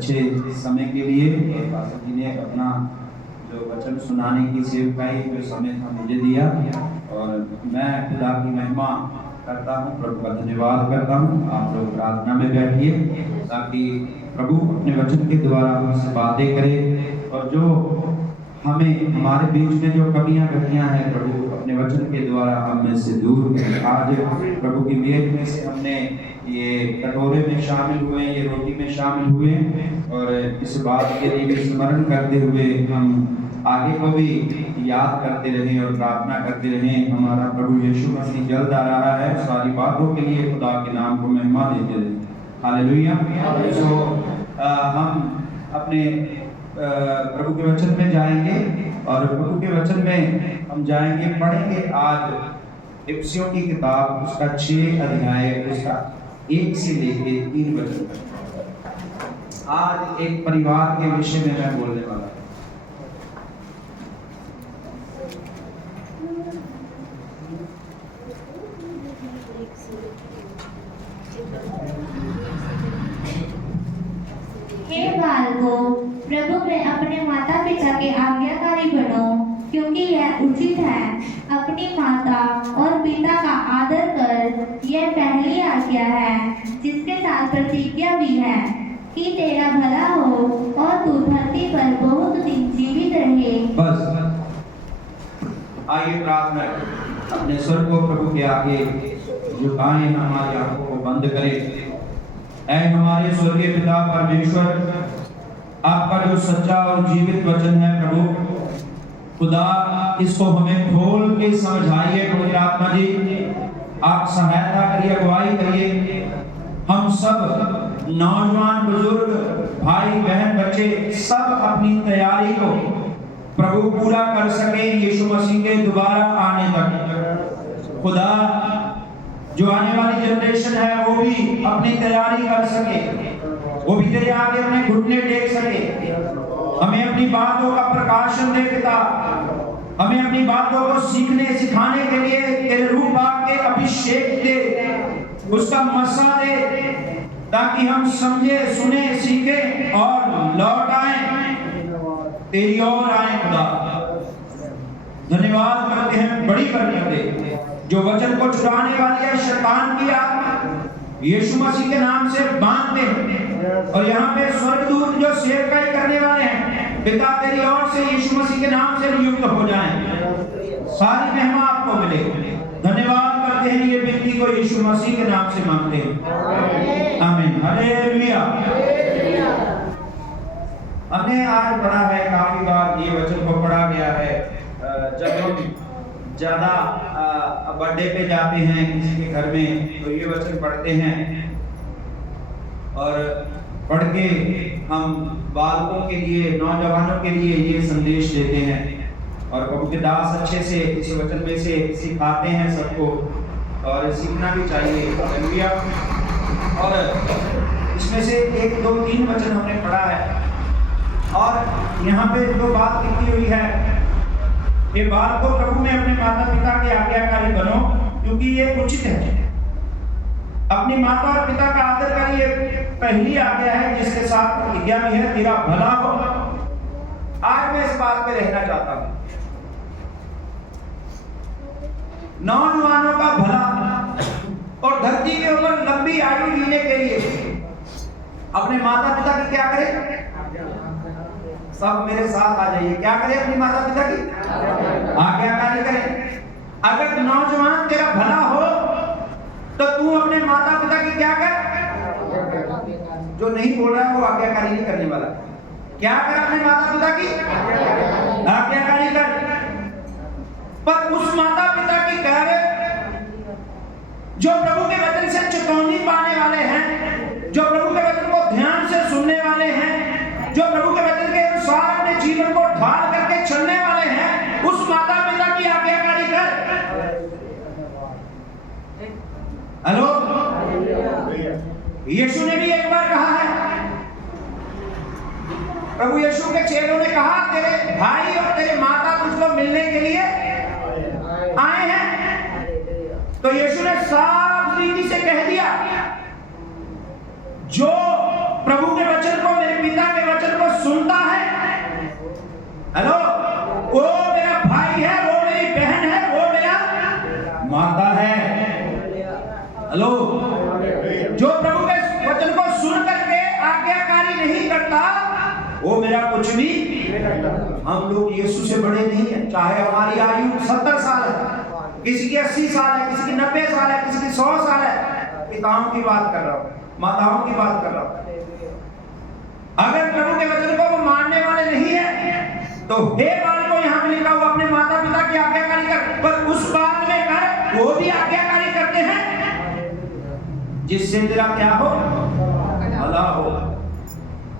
अच्छे समय के लिए और पास्टर जी ने अपना जो वचन सुनाने की सेवकाई जो समय था मुझे दिया, और मैं खुदा की महिमा करता हूँ, प्रभु का धन्यवाद करता हूँ। आप लोग प्रार्थना में बैठिए ताकि प्रभु अपने वचन के द्वारा हमसे बातें करे, और जो हमें हमारे बीच में जो कमियां घटियां हैं प्रभु अपने वचन के द्वारा हम में से दूर करें। आज प्रभु की मेज में से हमने ये कटोरे में शामिल हुए, ये रोटी में शामिल हुए, और इस बात के लिए भी स्मरण करते हुए हम आगे को भी याद करते रहें और प्रार्थना करते रहें। हमारा प्रभु यीशु मसीह जल्द आ रहा है, सारी बातों के लिए खुदा के नाम को महिमा देते रहें। हालेलुया। हम अपने प्रभु के वचन में जाएंगे, और प्रभु के वचन में हम जाएंगे, पढ़ेंगे आज इफिसियों की किताब उसका 6 अध्याय उसका 1 से लेके 3 वचन तक। आज एक परिवार के विषय में मैं बोलने वाला हूं। हे बालकों, प्रभु में अपने माता पिता के आज्ञाकारी बनो, क्योंकि यह उचित है। अपनी माता और पिता का आदर कर, यह पहली आज्ञा है, जिसके साथ प्रतिज्ञा भी है कि तेरा भला हो और तू धरती पर बहुत दिन जीवित रहे। बस आइए प्रार्थना करें, अपने स्वर को प्रभु के आगे झुकाएं, हमारी आंखों को बंद करें। ऐ हमारे स्वर्गीय पिता परमेश्वर, आपका जो सच्चा और जीवित वचन है प्रभु खुदा, इसको हमें खोल के समझाइए। पवित्र आत्मा जी, आप सहायता करिए, अगुवाई करिए। हम सब नौजवान, बुजुर्ग, भाई बहन, बच्चे सब अपनी तैयारी को प्रभु पूरा कर सके यीशु मसीह के दोबारा आने तक। खुदा, जो आने वाली जनरेशन है वो भी अपनी तैयारी कर सके, वो भी तेरे आगे अपने घुटने टेक सके। हमें अपनी बातों का प्रकाशन दे पिता, हमें अपनी बातों को सीखने सिखाने के लिए तेरे रूह बाग के अभिषेक दे, उसका मसा दे, ताकि हम समझे, सुने, सीखे और लौट आए, तेरी ओर आए। खुदा धन्यवाद करते हैं, बड़ी बरकत दे। जो वचन को चुराने वाली है शैतान की आत्मा, यीशु मसीह के नाम से बांध दे। और यहाँ पे स्वर्गदूत जो सेवकाई करने वाले हैं पिता, तेरी ओर से यीशु मसीह के नाम से नियुक्त हो जाएं। सारी महिमा आपको मिले। धन्यवाद करते हैं, ये विनती को यीशु मसीह के नाम से मांगते हैं, आमीन। हालेलुया। हमने आज पढ़ा है, काफी बार ये वचन को पढ़ा गया है। जब हम ज्यादा बर्थडे पे जाते हैं किसी के घर में तो ये वचन पढ़ते हैं, और पढ़ के हम बालकों के लिए, नौजवानों के लिए ये संदेश देते हैं, और प्रभु के दास अच्छे से इस वचन में से सिखाते हैं सबको, और सीखना भी चाहिए। हालेलुया। और इसमें से 1, 2, 3 वचन हमने पढ़ा है, और यहाँ पे जो बात लिखी हुई है, ये बात को प्रभु में अपने माता पिता के आज्ञाकारी बनो, क्योंकि ये उचित है। अपनी माता और पिता का आदर करिए, पहली आज्ञा है, जिसके साथ प्रतिज्ञा भी है, तेरा भला हो। आज मैं इस बात पे रहना चाहता हूं, नौजवानों का भला और धरती के ऊपर लंबी आयु जीने के लिए अपने माता पिता की क्या करें? सब मेरे साथ आ जाइए, क्या करें? अपनी माता पिता की आज्ञाकारी करें। अगर नौजवान तेरा भला हो तो तू अपने माता पिता की क्या कर? जो नहीं बोल रहा है वो आज्ञाकारी नहीं करने वाला। क्या कर? अपने माता पिता की आज्ञाकारी कर। पर उस माता पिता की कर जो प्रभु के वचन से चेतावनी पाने वाले हैं, जो प्रभु के वचन को ध्यान से सुनने वाले हैं, जो प्रभु के वचन के अनुसार अपने जीवन को ढाल करके चलने वाले हैं, उस माता पिता की आज्ञाकारी कर। हेलो, यीशु ने भी एक बार कहा है, प्रभु यीशु के चेलों ने कहा, तेरे भाई और तेरे माता तुझको मिलने के लिए आए हैं। तो यीशु ने साफ रीति से कह दिया, जो प्रभु के वचन को, मेरे पिता सुनता है। हेलो, वो मेरा भाई है, वो मेरी बहन है, वो मेरा माता है। हेलो, जो प्रभु के वचन को सुन करके आज्ञाकारी नहीं करता वो मेरा कुछ भी। हम लोग यीशु से बड़े नहीं है, चाहे हमारी आयु 70 साल है, किसी की 80 साल है, किसी की 90 साल है, किसी की 100 साल है। पिताओं की बात कर रहा हूं, माताओं की बात कर रहा हूं। अगर प्रभु के वचन को वो मानने वाले नहीं है तो हे बालकों, यहाँ पे लिखा हुआ अपने माता पिता की आज्ञाकारी कर, पर उस बात में कर वो भी आज्ञाकारी करते हैं जिससे तेरा क्या हो, भला हो।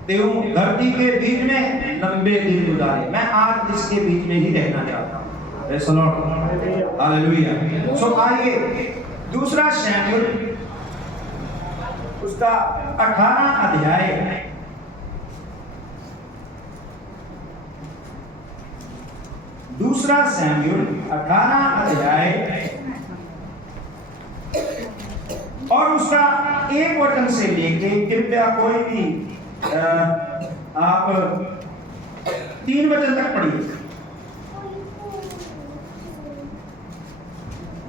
तेऊ धरती के बीच में लंबे दिन गुजारे। मैं आज इसके बीच में ही रहना चाहता हूँ। Praise the lord, hallelujah. So आइए दूसरा शमूएल उसका 18 अध्याय, दूसरा शमूएल 18 अध्याय और उसका 1 वचन से लेके, कृपया कोई भी आप 3 वचन तक पढ़िए।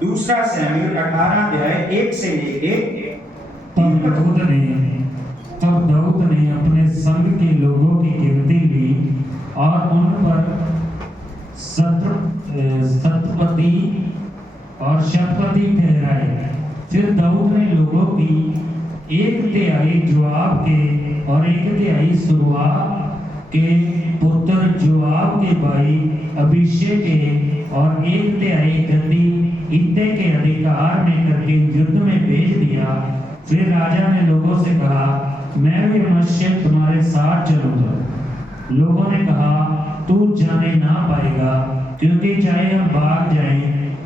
दूसरा शमूएल 18 अध्याय 1 से लेके। तब दाऊद ने अपने संग के लोगों की गिनती ली और उन पर शतपति और शतपति ठहराए। फिर दाऊद ने लोगों की 1/3 जोआब के और 1/3 सुरुआ के पुत्र जोआब के भाई अभिषेक के और 1/3 गद्दी इत्ते के अधिकार में करके युद्ध में भेज दिया। फिर राजा ने लोगों से कहा, मैं भी अवश्य तुम्हारे साथ चलूंगा। लोगों ने कहा, तू जाने ना पाएगा, क्योंकि चाहे हम भाग जाएं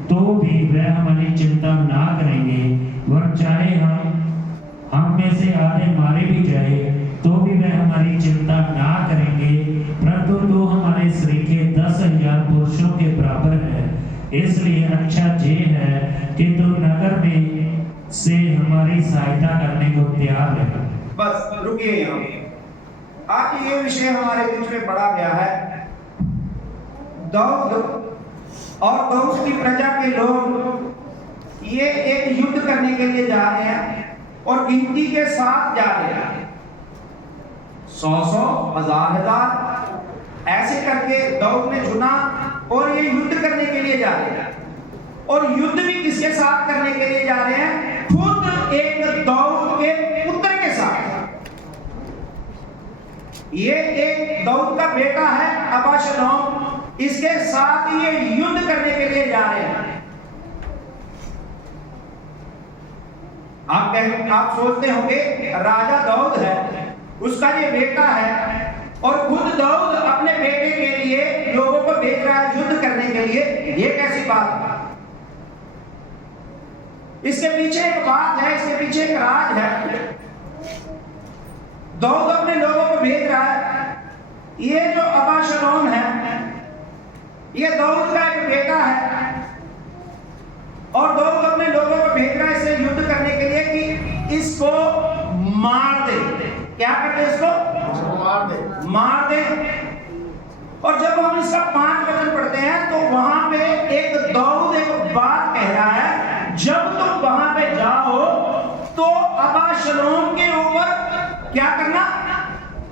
तो भी वह हमारी चिंता ना करेंगे, वह चाहे हम में से आधे मारे भी जाए तो भी वह हमारी चिंता ना करेंगे, परंतु तू हमारे सरीखे 10,000 पुरुषों के बराबर है। इसलिए अच्छा ये है कि तू नगर में से हमारी सहायता करने को तैयार है। बस रुकिए यहाँ। आज ये विषय हमारे बीच में पढ़ा गया है। दाऊद और दाऊद की प्रजा के लोग ये एक युद्ध करने के लिए जा रहे हैं और गिनती के साथ जा रहे हैं। 100-100, 1000-1000 ऐसे करके दाऊद ने चुना और ये युद्ध करने के लिए जा रहे हैं। और युद्ध भी किसके साथ करने के लिए जा रहे हैं? खुद एक दाऊद के पुत्र के साथ। ये एक दाऊद का बेटा है अबशालोम, इसके साथ ये युद्ध करने के लिए जा रहे हैं। आप सोचते होंगे राजा दाऊद है, उसका ये बेटा है और खुद दाऊद अपने बेटे के लिए लोगों को भेज रहा है युद्ध करने के लिए। ये कैसी बात है? इसके पीछे एक बात है, इसके पीछे एक राज है। दाऊद अपने लोगों को भेज रहा है। ये जो अबशालोम है, ये दाऊद का एक बेटा है और दाऊद अपने लोगों को भेज रहा है इसे युद्ध करने के लिए कि इसको मार दे। क्या करते? इसको मार दे। और जब हम इसका 5 वचन पढ़ते हैं तो वहां पे एक दाऊद एक बात कह रहा है, जब तुम वहां पे जाओ तो अबशालोम के ऊपर क्या करना?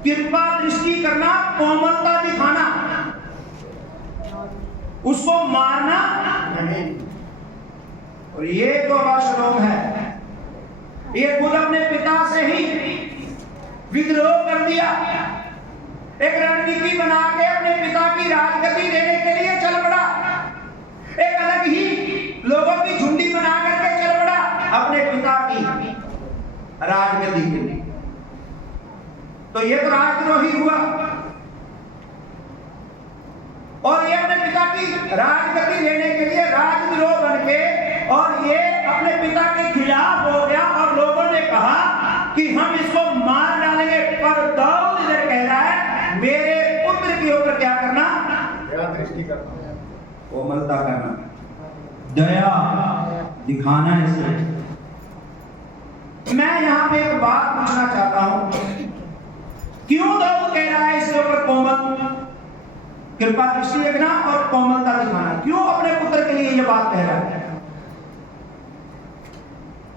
कृपा दृष्टि करना, कोमलता दिखाना, उसको मारना नहीं। और ये जो अबशालोम है, ये खुद अपने पिता से ही विद्रोह कर दिया। एक रणनीति बना के अपने पिता की राजगद्दी देने के लिए चल पड़ा। एक अलग ही लोगों की झुंडी बना करके चल पड़ा अपने पिता की राजगद्दी के लिए। तो ये तो राजद्रोही हुआ और ये अपने पिता की राजगद्दी लेने के लिए राजद्रोह बन के और ये अपने पिता के खिलाफ हो गया और लोगों ने कहा कि हम इसको मार डालेंगे। पर दाऊद इधर कह रहा है, मेरे पुत्र के ऊपर क्या करना? दया दृष्टि करना, कोमलता करना, दया दिखाना। इसे मैं यहां पे एक बात पूछना चाहता हूं, क्यों दाऊद कह रहा है इसके ऊपर कृपा दृष्टि रखना और कोमलता दिखाना। क्यों अपने पुत्र के लिए ये बात कह रहा है?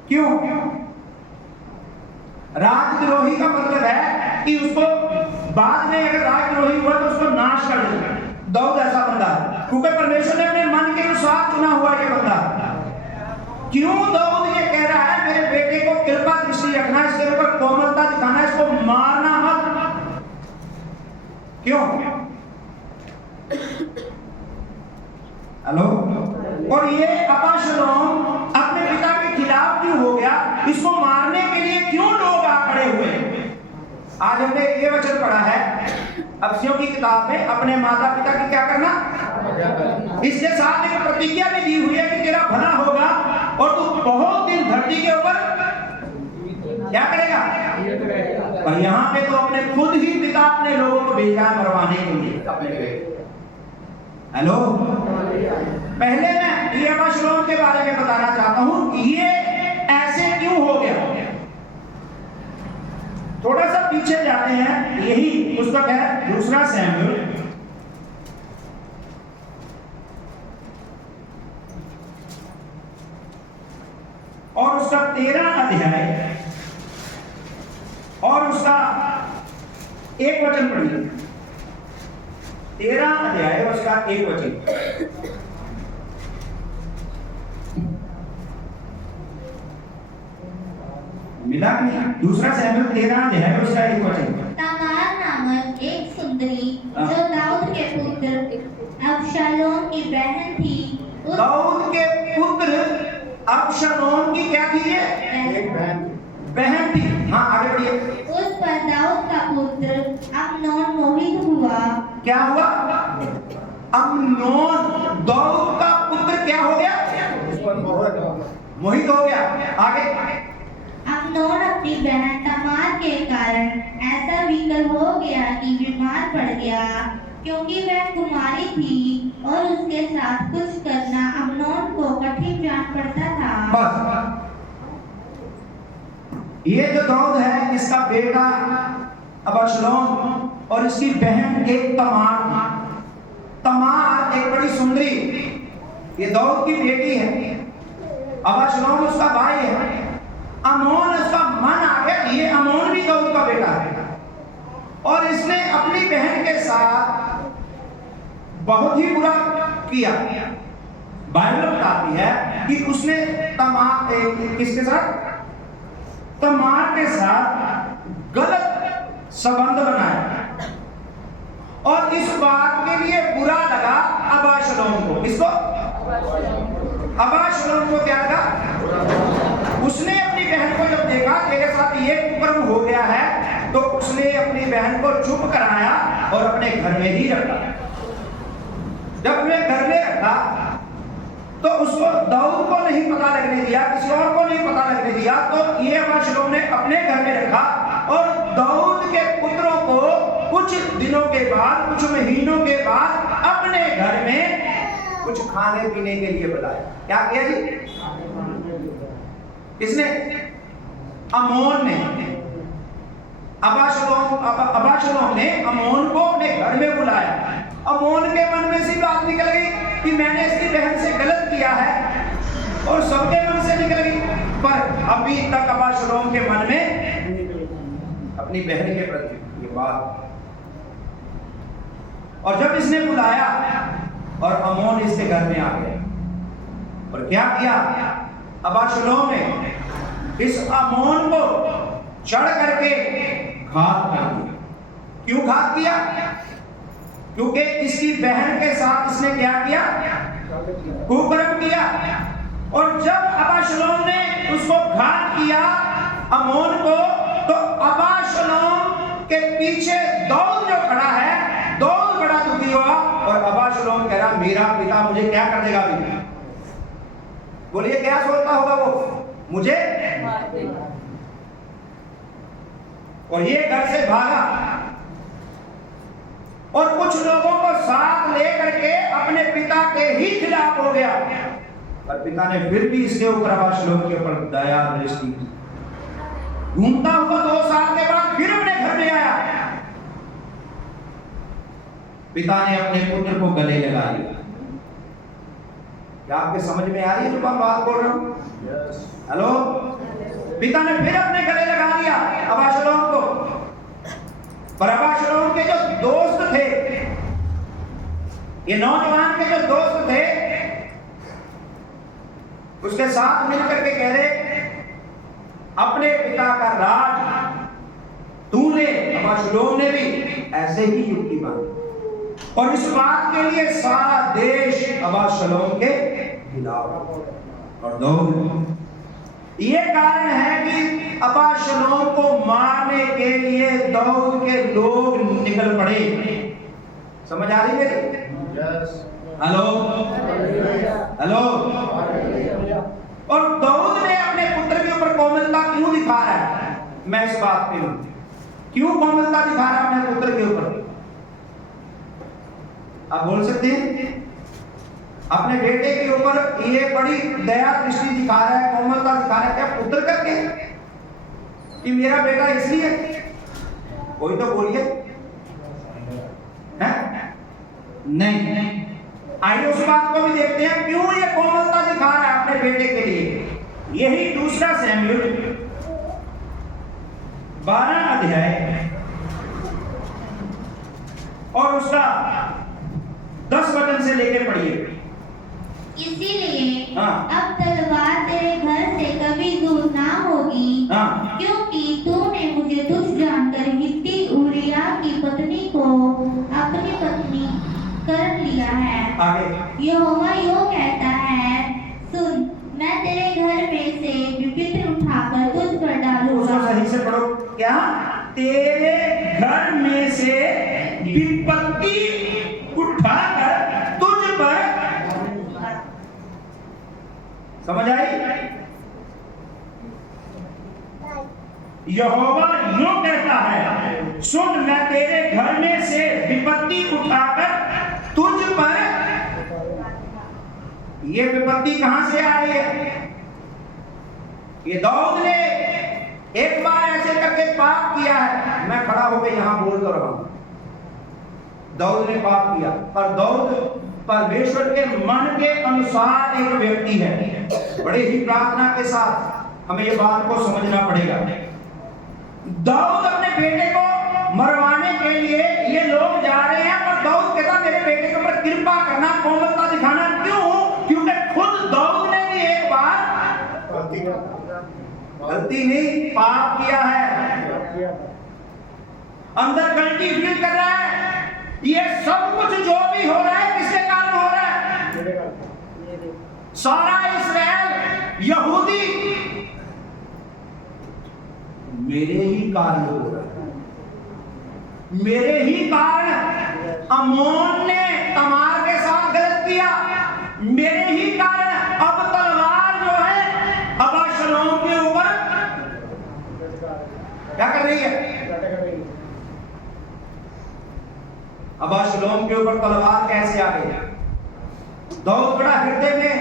क्यों? राजद्रोही का मतलब है कि उसको बाद में अगर राजद्रोही हुआ तो उसको नाश कर देगा। दाऊद ऐसा बंदा है, क्योंकि परमेश्वर ने अपने मन के अनुसार चुना हुआ ये बंदा। क्यों दाऊद ये कह रहा है मेरे बेटे को कृपा दृष्टि रखना, इसके ऊपर कोमलता दिखाना, इसको मारना मत? क्यों? हेलो? और ये अबशालोम अपने पिता के खिलाफ क्यों हो गया? इसको मारने के लिए क्यों लोग आ खड़े हुए? आज हमने ये वचन पढ़ा है अफसियों की किताब में, अपने माता पिता की क्या करना, इसके साथ एक प्रतिज्ञा भी दी हुई है कि तेरा भला होगा और तू बहुत दिन धरती के ऊपर क्या करेगा। पर यहाँ पे तो अपने खुद ही पिता अपने लोगों को भेजा है मरवाने के लिए अपने बेटे। हेलो? पहले मैं ये अबशालोम के बारे में बताना चाहता हूं, ये ऐसे क्यों हो गया। थोड़ा सा पीछे जाते हैं, यही पुस्तक है दूसरा शमूएल, और उसका 13 अध्याय और उसका 1 वचन पढ़िए। 13 अध्याय और उसका 1 वचन। मिला कि नहीं? दूसरा शमूएल 13 अध्याय और उसका 1 वचन। तमार नामक एक सुंदरी जो दाऊद के पुत्र अबशालोम की बहन थी, दाऊद के पुत्र अबशालोम की क्या थी? ये एक बहन थी। हाँ, आगे बढ़िए। उस पर दाऊद का पुत्र अम्नोन मोहित हुआ। क्या हुआ? अम्नोन दाऊद का पुत्र क्या हो गया? मोहित हो गया। आगे। अम्नोन अपनी बहन तमार के कारण ऐसा विकल हो गया कि बीमार पड़ गया, क्योंकि वह कुमारी थी और उसके साथ कुछ करना अम्नोन को कठिन जान पड़ता था। बस ये जो दाऊद है, इसका बेटा अबशालोम और इसकी बहन एक तमार। तमार एक बड़ी सुंदरी, ये दाऊद की बेटी है, अबशालोम उसका भाई है। अमोन उसका मन आ गया, ये अमोन भी दाऊद का बेटा है, और इसने अपनी बहन के साथ बहुत ही बुरा किया। बाइबल बताती है कि उसने किसके साथ? तमार के साथ गलत संबंध बनाया, और इस बात के लिए बुरा लगा अबशालोम को। किसको? अबशालोम को क्या लगा? उसने अपनी बहन को जब देखा तेरे साथ ये कुकर्म हो गया है, तो उसने अपनी बहन को चुप कराया और अपने घर में ही रखा। जब अपने घर में रखा तो उसको दाऊद को नहीं पता लगने दिया, किसी और को नहीं पता लगने दिया। तो ये अबशालोम ने अपने घर में रखा, और दाऊद के पुत्रों को कुछ दिनों के बाद, कुछ महीनों के बाद अपने घर में कुछ खाने पीने के लिए बुलाया। क्या किया जी? किसने? अमोन ने। अबशालोम ने अमोन को अपने घर में बुलाया। अमोन के मन में सी बात निकल गई कि मैंने इसकी बहन से गलत किया है, और सबके मन से निकल गई, पर अभी तक अबशालोम के मन में अपनी बहन के प्रति ये बात। और जब इसने बुलाया और अमोन इसके घर में आ गया, और क्या किया अबशालोम ने? इस अमोन को चढ़ करके घात कर दिया। क्यों घात किया? क्योंकि इसकी बहन के साथ इसने क्या किया? कुकर्म किया। और जब अबशालोम ने उसको घात किया अमोन को, तो अबशालोम के पीछे दाऊद जो खड़ा है, दाऊद बड़ा दुखी हुआ, और अबशालोम कह रहा मेरा पिता मुझे क्या कर देगा अभी? बोलिए क्या सोचता होगा वो? मुझे मार देगा। और ये घर से भागा, और कुछ लोगों को साथ लेकर के अपने पिता के ही खिलाफ हो गया। पर पिता ने फिर भी इसके ऊपर अबशालोम के ऊपर दया दृष्टि की। घूमता हुआ 2 साल के बाद फिर अपने घर में आया, पिता ने अपने पुत्र को गले लगा लिया। क्या आपके समझ में आ रही है जो मैं बात बोल रहा हूं? हेलो, पिता ने फिर अपने गले लगा लिया अबशालोम को। पर अबशालोम के जो दोस्त थे, ये नौजवान के जो दोस्त थे, उसके साथ मिलकर के कह रहे, अपने पिता का राज तूने, अबशालोम ने भी ऐसे ही युक्ति मांगी, और इस बात के लिए सारा देश अबशालोम के खिलाफ। और दाऊद, ये कारण है कि अबशालोम को मारने के लिए दाऊद के लोग निकल पड़े। समझ आ रही है? Hello hello. और दाऊद ने अपने पुत्र के ऊपर कोमलता क्यों दिखा रहा है? मैं इस बात पे हूं, क्यों कोमलता दिखा रहा है अपने पुत्र के ऊपर? आप बोल सकते हैं? अपने बेटे के ऊपर ये बड़ी दया दृष्टि दिखा रहा है, कोमलता दिखा रहा है, क्या पुत्र करके कि मेरा बेटा इसलिए? कोई तो बोलिए। नहीं, आइए उस बात को भी देखते हैं, क्यों ये कोमलता दिखा रहा है अपने बेटे के लिए। यही 2 शमूएल 12 अध्याय और उसका 10 वचन से लेके पढ़िए। इसीलिए हाँ। अब तलवार तेरे घर से कभी दूर ना होगी, हाँ। क्योंकि तूने मुझे तुच्छ जानकर हित्ती उरिया की पत्नी को अपनी पत्नी कर लिया है। आगे यहोवा यूं कहता है, सुन, मैं तेरे घर में से विपत्ति उठाकर तुझ पर डालूंगा। उसको सही से पढ़ो। क्या? तेरे घर में से विपत्ति उठाकर तुझ पर। समझ आई? यहोवा यूं कहता है, सुन, मैं तेरे घर में से विपत्ति उठाकर तुझ पर। ये विपत्ति कहां से आ रही है? ये दाऊद ने एक बार ऐसे करके पाप किया है। मैं खड़ा होकर यहां बोल कर रहा हूं, दाऊद ने पाप किया, पर दाऊद परमेश्वर के मन के अनुसार एक व्यक्ति है। बड़े ही प्रार्थना के साथ हमें ये बात को समझना पड़ेगा। दाऊद अपने बेटे को मरवाने के लिए ये लोग जा रहे हैं, पर दाऊद कहता मेरे बेटे के ऊपर कृपा करना, कोमलता दिखाना। क्यों? क्योंकि खुद दाऊद ने भी एक बार गलती नहीं, पाप किया है, अंदर गलती फील कर रहा है। ये सब कुछ जो भी हो रहा है किसके कारण हो रहा है? सारा इस्राएल यहूदी मेरे ही कारण हो रहा है। मेरे ही कारण अमोन ने तमार के साथ गलत किया। मेरे ही कारण अब तलवार जो है अबशालोम के ऊपर क्या कर रही है? अबशालोम के ऊपर तलवार कैसे आ गई? दाऊद बड़ा हृदय में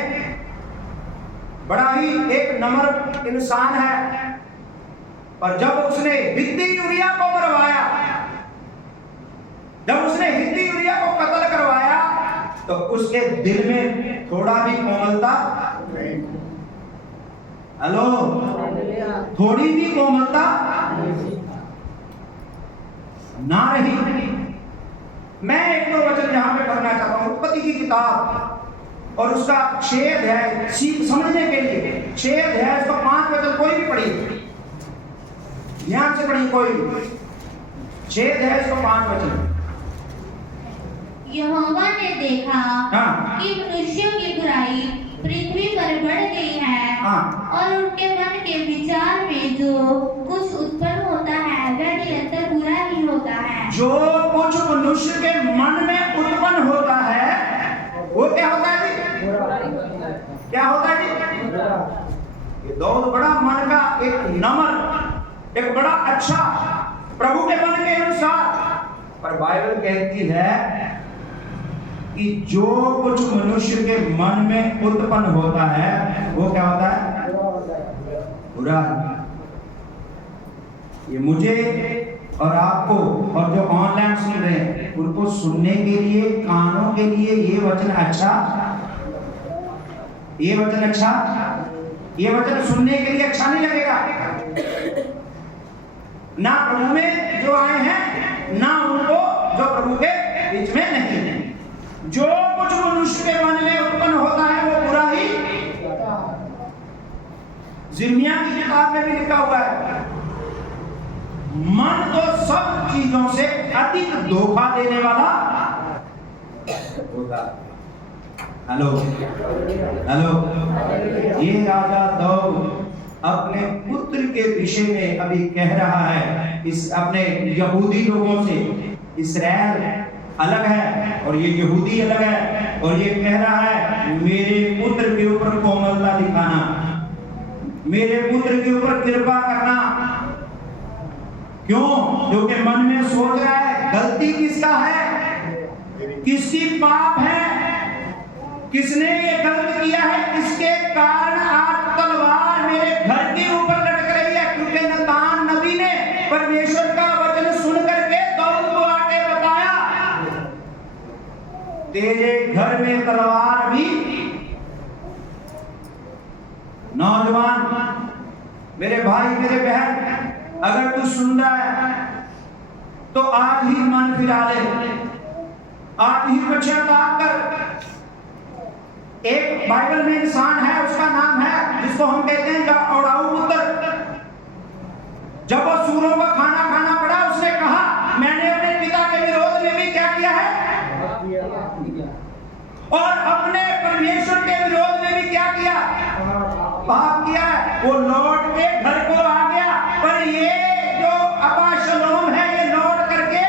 बड़ा ही एक नम्र इंसान है, पर जब उसने हित्ती उरिया को मरवाया, जब उसने हित्ती उरिया को कत्ल करवाया, तो उसके दिल में थोड़ा भी कोमलता नहीं। हेलो, थोड़ी भी कोमलता ना रही। मैं 1-2 वचन यहां पे पढ़ना चाहता हूं, उत्पत्ति की किताब और उसका 6 अध्याय समझने के लिए 6 अध्याय उसका 5 वचन कोई भी पढ़िए, ध्यान से पढ़िए, कोई भी 6 अध्याय उसका 5 वचन। यहोवा ने देखा हाँ। कि मनुष्यों की बुराई पृथ्वी पर बढ़ गई है, हाँ। और उनके मन के विचार में जो कुछ उत्पन्न होता है वह निरंतर बुरा ही होता है। जो कुछ मनुष्य के मन में उत्पन्न होता है वो क्या होता है जी? क्या होता है जी? ये दाऊद बड़ा मन का एक नम्र, एक बड़ा अच्छा, प्रभु के मन के अनुसार, पर बाइबल कहती है कि जो कुछ मनुष्य के मन में उत्पन्न होता है वो क्या होता है? बुरा। ये मुझे और आपको और जो ऑनलाइन सुन रहे हैं उनको सुनने के लिए, कानों के लिए ये वचन अच्छा, ये वचन अच्छा, ये वचन सुनने के लिए अच्छा नहीं लगेगा। ना प्रभु में जो आए हैं, ना उनको जो प्रभु के बीच में नहीं है। जो कुछ मनुष्य के मन में उत्पन्न होता है वो बुरा ही, जिर्मिया की किताब में भी लिखा हुआ है, मन तो सब चीजों से अधिक धोखा देने वाला होता। हेलो हेलो, ये राजा दाऊद अपने पुत्र के विषय में अभी कह रहा है, इस अपने यहूदी लोगों से, इस्राएल अलग है और ये यहूदी अलग है, और ये कह रहा है मेरे पुत्र के ऊपर कोमलता दिखाना, मेरे पुत्र के ऊपर कृपा करना। क्यों? क्योंकि मन में सोच रहा है गलती किसका है, किसकी पाप है, किसने ये गलत किया है, किसके कारण आज तलवार मेरे घर के ऊपर लटक रही है। क्योंकि नतान नबी ने परमेश्वर का वचन सुन करके दाऊद को आके बताया, तेरे घर में तलवार भी। नौजवान मेरे भाई, मेरे बहन, अगर तू सुन रहा है तो आज ही मन फिरा ले, आज ही पश्चाताप कर। एक बाइबल में इंसान है, उसका नाम है, जिसको हम कहते हैं औड़ाऊ पुत्र। जब वो सूरों का खाना खाना पड़ा, उसने कहा मैंने अपने पिता के विरोध में भी क्या किया है, और अपने परमेश्वर के विरोध में भी क्या किया, पाप किया है। वो लौट के घर को आ गया, पर ये जो अबशालोम है ये लौट करके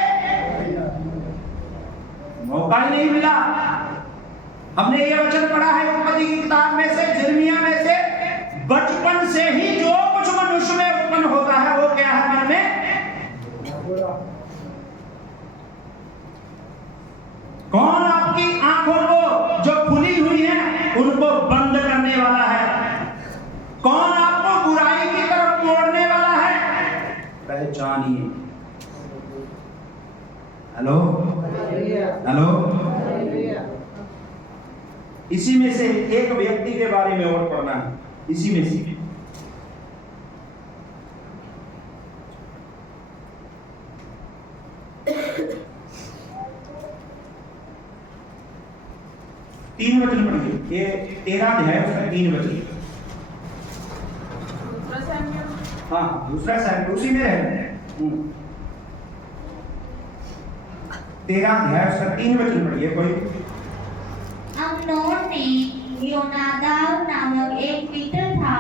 मौका ही नहीं मिला। हमने ये वचन पढ़ा है उत्पत्ति की किताब में से, यिर्मयाह में से, बचपन से ही जो कुछ मनुष्य में उत्पन्न होता है वो क्या है, मन में। कौन आपकी आंखों को जो खुली हुई है उनको बंद करने वाला है? कौन आपको बुराई की तरफ मोड़ने वाला है? पहचानिए। हेलो हेलो, इसी में से एक व्यक्ति के बारे में और पढ़ना है, इसी में से 3 वचन पढ़िए, ये 13 अध्याय उसका 3 वचन। हाँ, दूसरा सैमुएल उसी में है। 13 अध्याय उसका 3 वचन पढ़िए कोई। अम्नोन में योनादाब नामक एक मित्र था,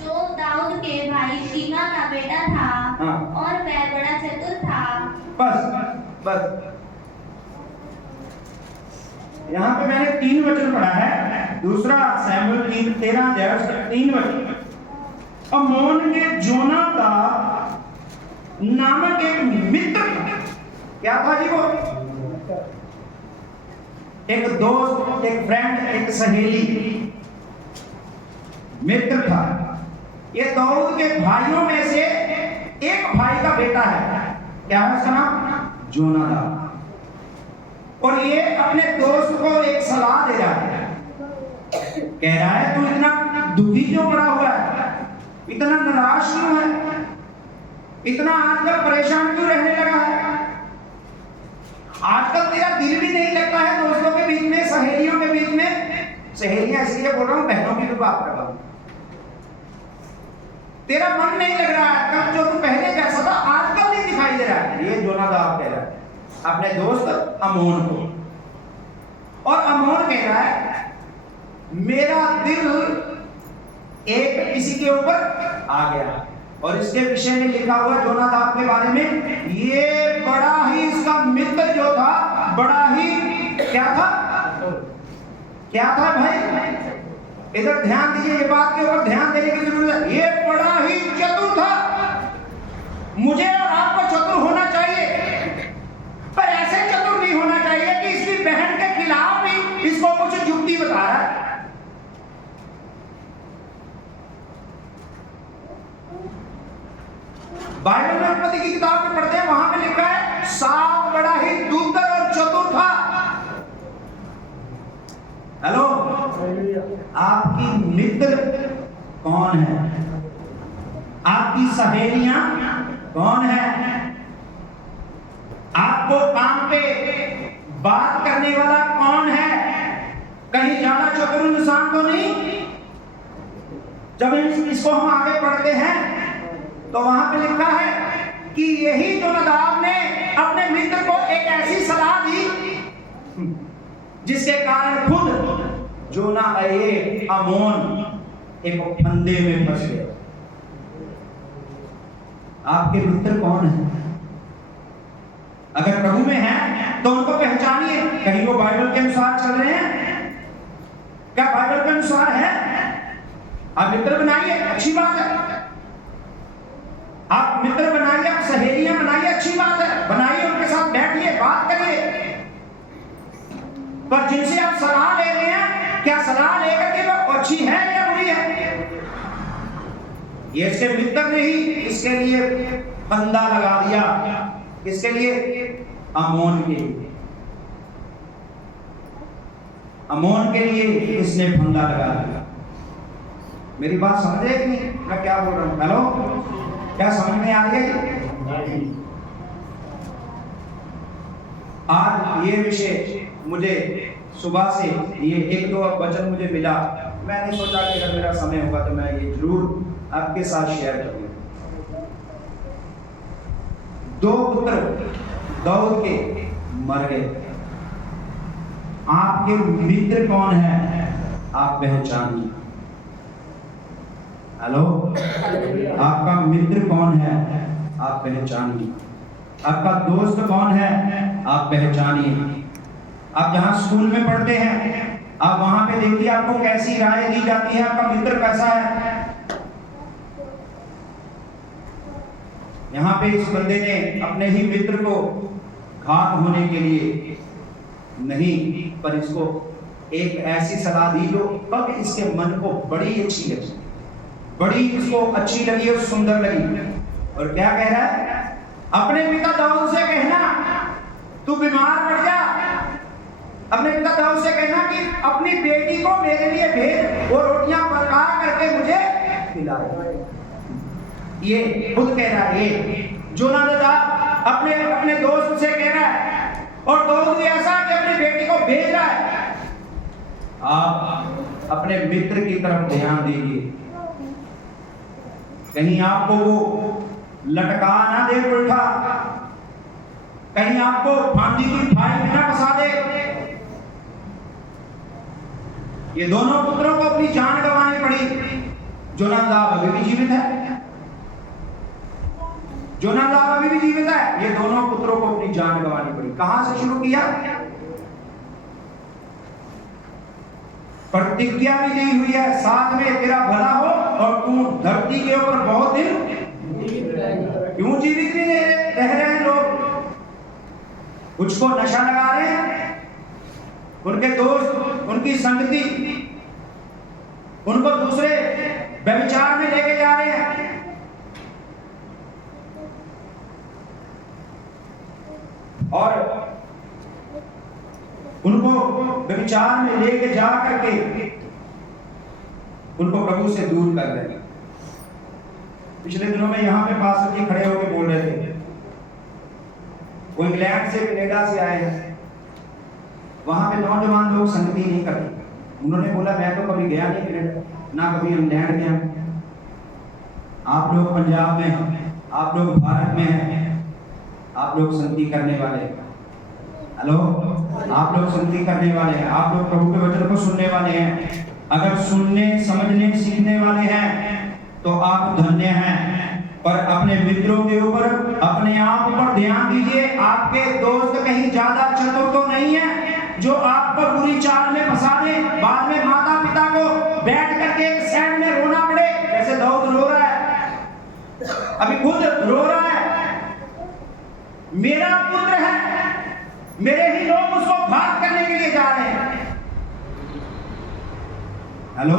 जो दाऊद के भाई शीमा का बेटा था। हाँ। और वह बड़ा चतुर था। बस यहाँ पे मैंने 3 वचन पढ़ा है। दूसरा सैमुएल 13 अध्याय उसका 3 वचन। अम्मोन के जोनादाब नामक एक मित्र था। क्या था जी वो? एक दोस्त, एक फ्रेंड, एक सहेली, मित्र था। ये दाऊद के भाइयों में से एक भाई का बेटा है। क्या है उसका नाम? जोनादाब। और ये अपने दोस्त को एक सलाह दे रहा है, कह रहा है तू इतना दुखी क्यों पड़ा हुआ है, इतना निराश क्यों है, इतना आजकल परेशान क्यों रहने लगा है, आजकल तेरा दिल भी नहीं लगता है दोस्तों के बीच में, सहेलियों के बीच में। सहेलियां इसलिए बोल रहा हूं, बहनों की भी बात कर रहा हूं। तेरा मन नहीं लग रहा है, कब जो तू पहले जैसा था आजकल नहीं दिखाई दे रहा है। ये जोनादाब कह रहा है अपने दोस्त अमोन को। और अमोन कह रहा है मेरा दिल एक किसी के ऊपर आ गया। और इसके विषय में लिखा हुआ जोनादाब के बारे में, ये बड़ा ही इसका मित्र जो था, बड़ा ही क्या था, क्या था भाई? इधर ध्यान दीजिए, ये बात के ऊपर ध्यान देने की जरूरत है। ये बड़ा ही चतुर था। मुझे और आपको चतुर होना चाहिए, पर ऐसे चतुर नहीं होना चाहिए कि इसकी बहन के खिलाफ भी इसको कुछ युक्ति बता रहा है। बाइबल में उत्पत्ति की किताब में पढ़ते हैं, वहां पे लिखा है 7 बड़ा ही आपकी मित्र कौन है? आपकी सहेलियां कौन है? आपको काम पे बात करने वाला कौन है? कहीं ज्यादा चतुर इंसान तो नहीं? जब इसको हम आगे पढ़ते हैं तो वहां पे लिखा है कि यही जोनादाब ने अपने मित्र को एक ऐसी सलाह दी जिसके कारण खुद जोना अमोन एक फंदे में फंस गया। आपके मित्र कौन है? अगर प्रभु में हैं तो उनको पहचानिए। कहीं वो बाइबल के अनुसार चल रहे हैं? क्या बाइबल के अनुसार है? आप मित्र बनाइए, अच्छी बात है। आप मित्र बनाइए, आप सहेलियां बनाइए, अच्छी बात है, बनाइए, उनके साथ बैठिए, बात करिए। पर जिनसे आप सलाह ले रहे हैं, क्या सलाह लेकर के वो अच्छी है या बुरी है? ये इसके मित्र ने ही इसके लिए फंदा लगा दिया। किसके लिए? अमोन के लिए। अमोन के लिए इसने फंदा लगा दिया। मेरी बात समझ रहे कि नहीं? मैं क्या बोल रहा हूं? हेलो, क्या समझ में आ रही है? आज ये विषय मुझे सुबह से ये एक दो वचन मुझे मिला। मैंने सोचा कि अगर मेरा समय होगा तो मैं ये जरूर आपके साथ शेयर करूंगा। दो पुत्र दौड़ के मर गए। आपके मित्र कौन है? आप पहचानिए। हेलो, आपका मित्र कौन है? आप पहचानिए। आपका दोस्त कौन है? आप पहचानिए। आप जहां स्कूल में पढ़ते हैं, आप वहां पे देखिए आपको कैसी राय दी जाती है, आपका मित्र कैसा है। यहाँ पे इस बंदे ने अपने ही मित्र को घात होने के लिए नहीं, पर इसको एक ऐसी सलाह दी जो अब इसके मन को बड़ी अच्छी लगी, बड़ी इसको अच्छी लगी और सुंदर लगी। और क्या कह रहा है? अपने पिता दाऊद से कहना तू बीमार पड़ जा। अपने पिता दाऊद से कहना कि अपनी बेटी को मेरे लिए भेज, वो रोटियां पका करके मुझे खिलाए। ये खुद कह रहा है। ये जोनादाब अपने दोस्त से कह रहा है, और दोस्त भी ऐसा कि अपनी बेटी को भेज रहा है। आप अपने मित्र की तरफ ध्यान दीजिए, कहीं आपको वो लटका ना दे उल्टा, कहीं आपको फांदी की फाइल ना फंसा दे। ये दोनों पुत्रों को अपनी जान गंवानी पड़ी। जोनादाब अभी भी जीवित है, जोनादाब अभी भी जीवित है। ये दोनों पुत्रों को अपनी जान गंवानी पड़ी। कहां से शुरू किया? प्रतिज्ञा भी दी हुई है, साथ में तेरा भला हो और तू धरती के ऊपर बहुत दिन क्यों जीवित नहीं रह रहे हैं लोग? कुछ को नशा लगा रहे हैं, उनके दोस्त, उनकी संगति उनको दूसरे व्यभिचार में लेके जा रहे हैं। और उनको व्यभिचार में लेके जा करके उनको प्रभु से दूर कर रहे हैं। पिछले दिनों में यहाँ पे पास्टर जी खड़े होकर बोल रहे थे, वो इंग्लैंड से कनाडा से आए हैं, वहां पे नौजवान लोग संगति नहीं करते। उन्होंने बोला मैं तो कभी गया नहीं कनाडा, ना कभी इंग्लैंड गया। आप लोग पंजाब में हैं, आप लोग भारत में हैं, आप लोग संगति करने वाले हैं। हेलो, आप लोग संगति करने वाले हैं, आप लोग प्रभु के वचन को सुनने वाले हैं। अगर सुनने, समझने, सीखने वाले हैं तो आप धन्य हैं। पर अपने मित्रों के ऊपर, अपने आप पर ध्यान दीजिए। आपके दोस्त कहीं ज्यादा चतुर तो नहीं है जो आपको बुरी चाल में फंसा दे, बाद में माता पिता को बैठ करके एक साइड में रोना पड़े। जैसे दाऊद रो रहा है, अभी खुद रो रहा है, मेरा पुत्र है, मेरे ही लोग उसको घात करने के लिए जा रहे हैं। हेलो,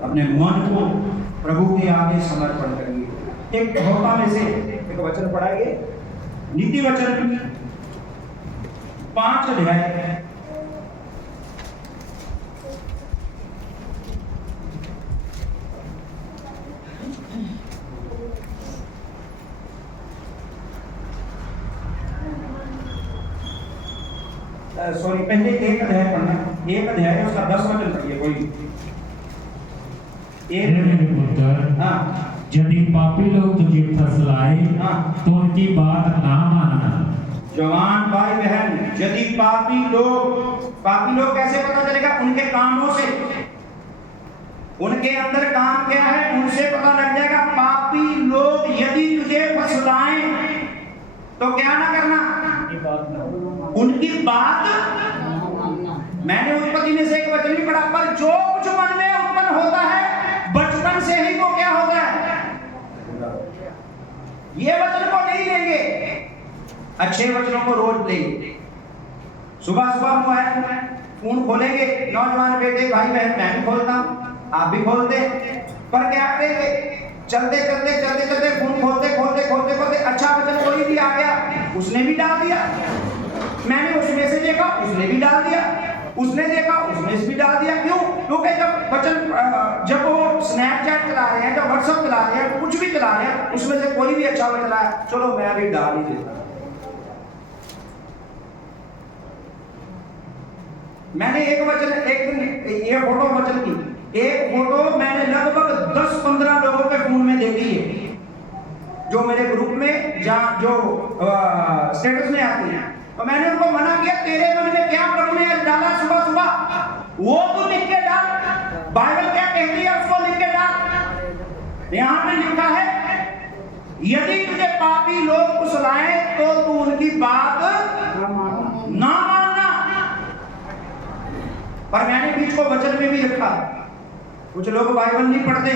अपने मन को प्रभु के आगे समर्पण करिए। एक होता में से एक वचन पढ़ाइए, नीति वचन 5 अध्याय सॉरी, पहले एक अध्याय पढ़ना, एक अध्याय उसका 10 वचन पढ़िए कोई हे मेरे पुत्र, हाँ यदि पापी लोग तुझे फसलाए हाँ। तो उनकी बात ना मानना। जवान भाई बहन, यदि पापी लोग कैसे पता चलेगा? उनके कामों से, उनके अंदर काम क्या है उनसे पता लग जाएगा। पापी लोग यदि तुझे फसलाएं तो क्या ना करना, उनकी बात। मैंने उत्पत्ति में से एक वचन भी पढ़ा, पर जो कुछ मन में उत्पन्न होता है बचपन से ही वो क्या होता है, ये वचन को नहीं लेंगे, अच्छे वचनों को रोज लेंगे। सुबह सुबह मोबाइल फोन खोलेंगे, नौजवान बेटे भाई बहन, मैं भी खोलता हूं, आप भी खोलते, पर क्या करेंगे? चलते चलते फोन खोलते अच्छा वचन कोई भी आ गया, उसने भी डाल दिया। मैंने उसमें से देखा, उसने भी डाल दिया, उसने देखा, उसने भी डाल दिया। क्यों? क्योंकि जब वो स्नैपचैट चला रहे हैं, जब व्हाट्सएप चला रहे हैं, कुछ भी चला रहे हैं, उसमें से कोई भी अच्छा वचन आया, चलो मैं भी डाल ही देता। मैंने एक दिन ये फोटो वचन की, एक फोटो मैंने लगभग 10-15 लोगों के फोन में देखी है, जो मेरे ग्रुप में जो स्टेटस में आती है। तो मैंने उनको मना किया, तेरे मन में क्या प्रभु ने डाला सुबह सुबह, वो तू लिख के डाल। बाइबल क्या कहती है उसको लिख के डाल। यहां पे लिखा है, यदि तुझे पापी लोग फुसलाएं तो तू उनकी बात ना मानना। पर मैंने बीच को वचन में भी रखा, कुछ लोग बाइबल नहीं पढ़ते,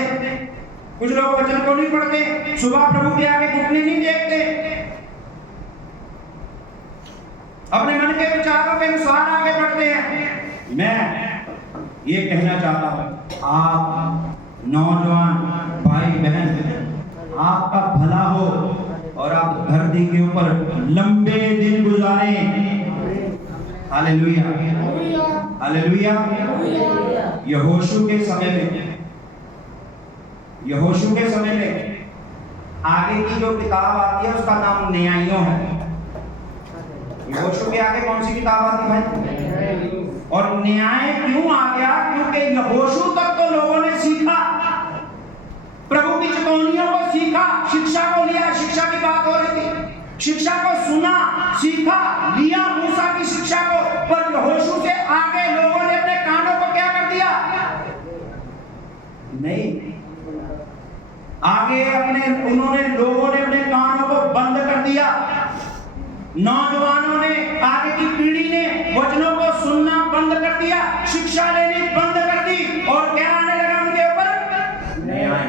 कुछ लोग वचन को नहीं पढ़ते, सुबह प्रभु के आगे घुटने नहीं देखते, अपने मन के विचारों के अनुसार आगे बढ़ते हैं। मैं ये कहना चाहता हूं, आप नौजवान भाई बहन, आपका भला हो और आप धरती के ऊपर लंबे दिन गुजारें। Hallelujah, hallelujah. यहोशू के समय में आगे की जो किताब आती है उसका नाम न्यायों है। यहोशू के आगे कौन सी किताब आती भाई? और न्याय क्यों आ गया? क्योंकि यहोशू तक तो लोगों ने सीखा, प्रभु की चेतावनियों को सीखा, शिक्षा को लिया, शिक्षा की बात हो रही थी, शिक्षा को सुना, सीखा, लिया मूसा की शिक्षा को। पर यहोशू से आगे लोगों ने अपने कानों को क्या कर दिया? नहीं, आगे लोगों ने अपने कानों को बंद कर दिया। नौजवानों ने, आगे की पीढ़ी ने वचनों को सुनना बंद कर दिया, शिक्षा लेनी बंद कर दी, और क्या आने लगा उनके ऊपर? न्याय।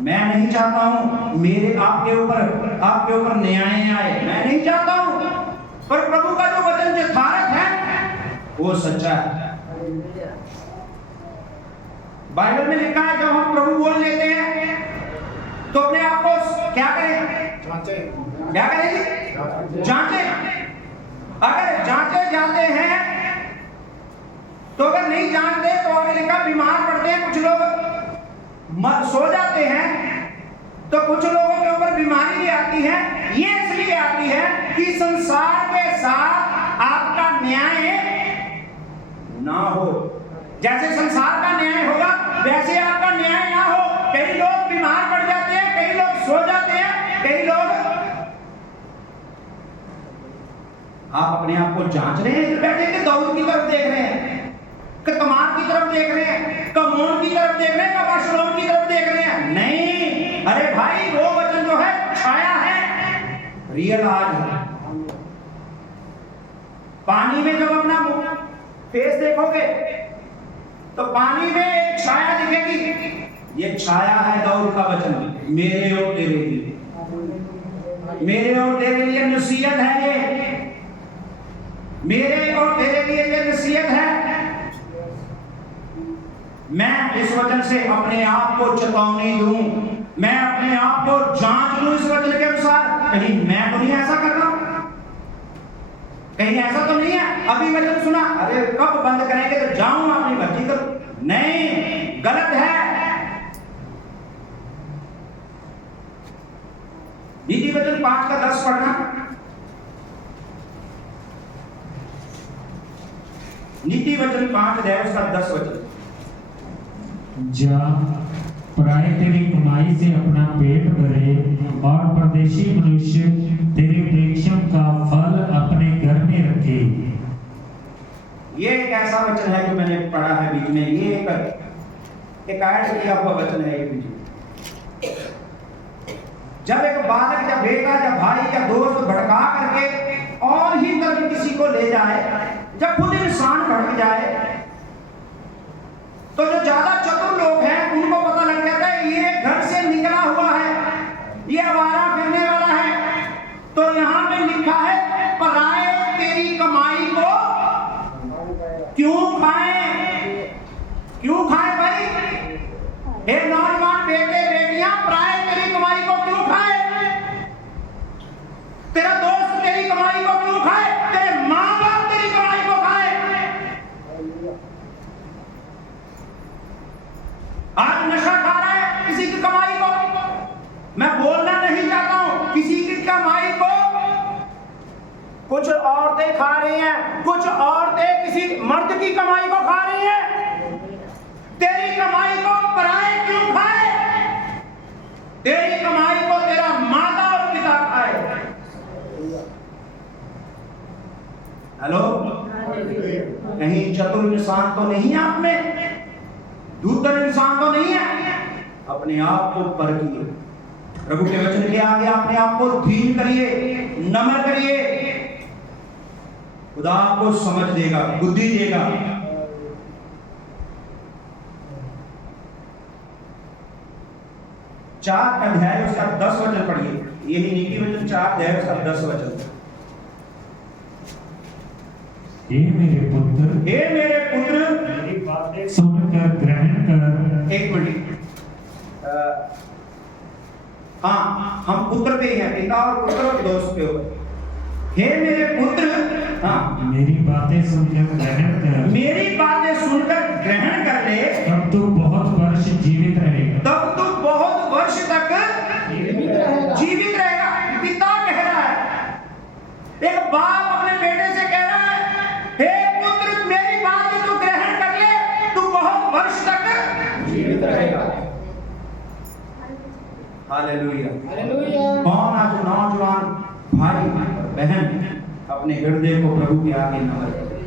मैं नहीं चाहता हूं मेरे आपके ऊपर न्याय आए, मैं नहीं चाहता हूं, पर प्रभु का जो वचन यथार्थ है वो सच्चा है। बाइबल में लिखा है, जब हम प्रभु बोल लेते हैं तो अपने आप को क्या करें? क्या करेंगे? जांचे। अगर जांचे जाते हैं तो, अगर नहीं जानते तो आगे लिखा बीमार पड़ते हैं, कुछ लोग सो जाते हैं, तो कुछ लोगों के ऊपर बीमारी भी आती है। ये इसलिए आती है कि संसार के साथ आपका न्याय ना हो। जैसे संसार का न्याय होगा वैसे आपका न्याय ना हो। कई लोग बीमार पड़ जाते हैं, कई लोग सो जाते हैं, कई लोग, आप अपने आप को जांच रहे हैं बैठे कि दाऊद की तरफ देख रहे हैं, कि तमार की तरफ देख रहे हैं, कमोन की तरफ देख रहे हैं, कि अबशालोम की तरफ देख रहे हैं? नहीं, अरे भाई वो वचन जो है छाया है, रियल आज है। पानी में जब अपना फेस देखोगे तो पानी में एक छाया दिखेगी, ये छाया है दाऊद का वचन, मेरे और तेरे लिए, मेरे और तेरे लिए नसीहत है ये, मेरे और तेरे लिए ये नसीहत है। मैं इस वचन से अपने आप को चेतावनी दूं, मैं अपने आप को जांच लूं इस वचन के अनुसार, कहीं मैं तो नहीं ऐसा कर रहा हूं, कहीं ऐसा तो नहीं है अभी वचन सुना, अरे कब बंद करेंगे तो जाऊं अपनी मर्जी करूं। नहीं, गलत है। नीति वचन 5 का 10 पढ़ना। नीति वचन 5 अध्याय उसका 10 वचन। जा पराए तेरी कमाई से अपना पेट भरे और परदेशी मनुष्य तेरे परिश्रम का फल अपने घर में रखे। ये एक ऐसा वचन है जो मैंने पढ़ा है बीच में, ये एक ऐड किया हुआ वचन है ये बीच में। जब एक बालक या बेटा या भाई या दोस्त भड़का करके और ही तरफ किसी को ले जाए, जब खुद इंसान भड़क जाए, तो जो ज्यादा चतुर लोग हैं उनको पता लग जाता है ये घर से निकला हुआ है, ये आवारा फिरने वाला है। तो यहां पे लिखा है पराए तेरी कमाई को क्यों खाएं? क्यों खाएं भाई? हे नौजवान बेटे बेटियां, पराए तेरी कमाई को क्यों खाए? तेरा दोस्त तेरी कमाई को क्यों खाए? तेरे माँ बाप तेरी कमाई को खाए। आज नशा खा रहा है किसी की कमाई को, मैं बोलना नहीं चाहता हूं, किसी की कमाई को कुछ औरतें खा रही हैं, कुछ औरतें किसी मर्द की कमाई को खा रही हैं। तेरी कमाई को पराए क्यों खाए? तेरी कमाई को तेरा माता और पिता खाए। हेलो, कहीं चतुर इंसान तो नहीं है आप में? दूसरा इंसान तो नहीं है? अपने आप को परखिए, प्रभु के वचन के आगे अपने आप को दीन करिए, नम्र करिए। खुदा आपको समझ देगा, बुद्धि देगा। चार अध्याय उसका 10 वचन पढ़िए, यही नीति वचन 4 अध्याय उसका 10 वचन। हे मेरे पुत्र, मेरी बातें सुनकर ग्रहण कर। एक मिनट, हाँ, हम पुत्र पे हैं, पिता और पुत्र और दोस्त पे हो। हे मेरे पुत्र, हाँ, मेरी बातें सुनकर ग्रहण कर। मेरी बातें सुनकर ग्रहण कर ले, तब तू बहुत वर्ष जीवित रहेगा। तब तू बहुत वर्ष तक जीवित रहेगा। पिता कह रहा है, एक बाप अपने बेटे से कह रहा है, हे पुत्र, मेरी बातें तू ग्रहण कर ले, तू बहुत वर्ष तक जीवित रहेगा। हालेलुया। कौन आज नौजवान भाई बहन अपने हृदय को प्रभु के आगे नम्र करे?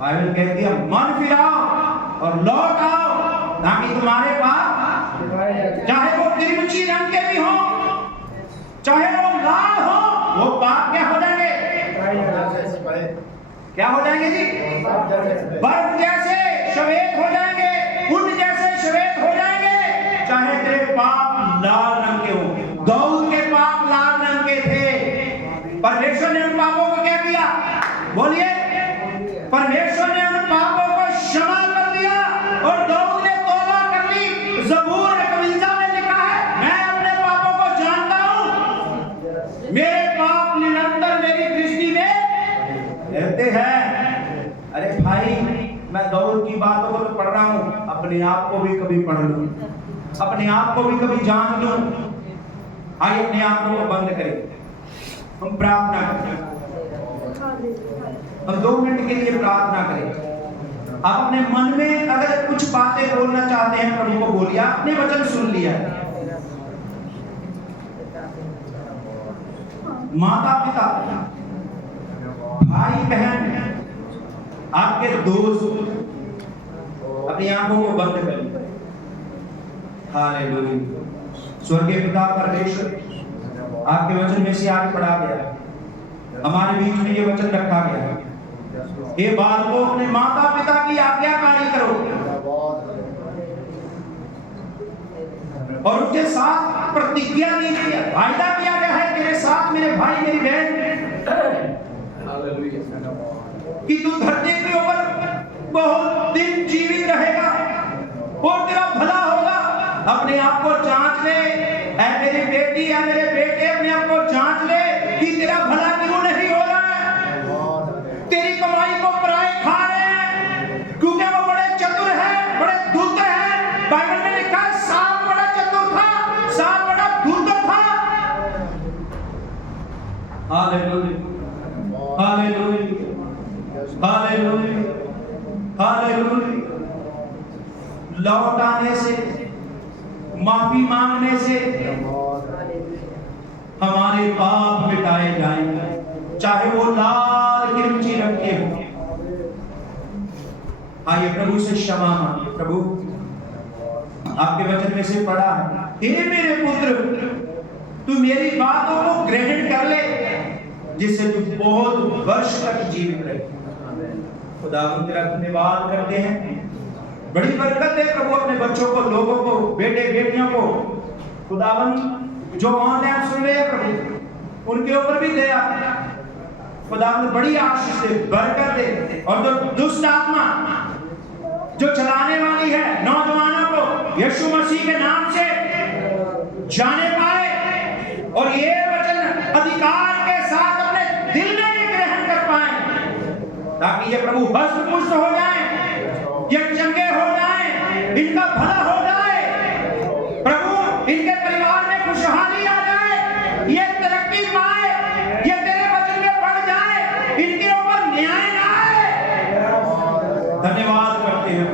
बाइबल कहती है मन फिराओ और लौट आओ, ताकि तुम्हारे पाप, चाहे वो किरमिची रंग के भी हो, चाहे वो लाल हो, वो पाप क्या हो जाएंगे? क्या हो जाएंगे जी? बर्फ जैसे श्वेत हो जाएंगे, ऊन जैसे श्वेत हो जाएंगे। चाहे तेरे पाप लाल रंग के हो। दाऊद के पाप लाल रंग के थे, परमेश्वर ने उन पापों को क्या किया? बोलिए, परमेश्वर ने उन पापों को क्षमा कर दिया और दाऊद ने तौबा कर ली। ज़बूर 51 में लिखा है, मैं अपने पापों को जानता हूं, मेरे पाप निरंतर मेरी दृष्टि में रहते हैं। अरे भाई, मैं दाऊद की बातों को तो पढ़ रहा हूं, अपने आप को भी कभी पढ़ लूं, अपने आप को भी कभी जान लूं। आइए अपने आंखों को बंद करें, हम प्रार्थना करें। हम 2 मिनट के लिए प्रार्थना करें। आप अपने मन में अगर कुछ बातें बोलना चाहते हैं, प्रभु को बोलिए। आपने वचन सुन लिया, माता पिता, भाई बहन, आपके दोस्त, अपनी आंखों को बंद करें। हालेलुया। स्वर्गीय पिता परमेश्वर, आपके वचन में से आगे पढ़ा गया, हमारे बीच में ये वचन रखा गया। हे बालकों, अपने माता पिता की आज्ञाकारी करो और उनके साथ प्रतिज्ञा दी गई है, वायदा किया गया है तेरे साथ मेरे भाई मेरी बहन, कि तू धरती के ऊपर बहुत दिन जीवित रहेगा और तेरा भला होगा। अपने आप को जांच ले, ऐ मेरी बेटी, ऐ मेरे बेटे, अपने आप को जांच ले कि तेरा भला क्यों नहीं हो रहा है। तेरी कमाई को पराए खा रहे हैं, क्योंकि वो बड़े चतुर हैं, बड़े धूर्त हैं। बाइबल में लिखा है सांप बड़ा चतुर था, सांप बड़ा धूर्त था। Hallelujah, hallelujah, hallelujah. जरूरी लौट आने से, माफी मांगने से हमारे पाप मिटाए जाएंगे, चाहे वो लाल किरमिची रंग के हो। आइए प्रभु से क्षमा मांगिए। प्रभु आपके वचन में से पढ़ा है, हे मेरे पुत्र, तू मेरी बातों को ग्रहण कर ले जिससे तू बहुत वर्ष तक जीवित रहे। खुदा तेरा धन्यवाद करते हैं, बड़ी बरकत है प्रभु अपने बच्चों को, लोगों को, बेटे बेटियों को, खुदावंद जो ऑनलाइन सुन रहे हैं प्रभु उनके ऊपर भी दया, खुदावंद बड़ी आशीष दे, बरकत दे। और जो दुष्ट आत्मा जो चलाने वाली है नौजवानों को यीशु मसीह के नाम से जाने पाए और ये वचन अधिकार के साथ अपने दिल में ही ग्रहण कर पाए, ताकि ये प्रभु हस्त पुष्ट हो जाए, ये चंगे हो जाए, इनका भला हो जाए प्रभु, इनके परिवार में खुशहाली आ जाए, ये तरक्की पाए, ये तेरे वचन में बढ़ जाए, इनके ऊपर न्याय ना आए। धन्यवाद करते हैं,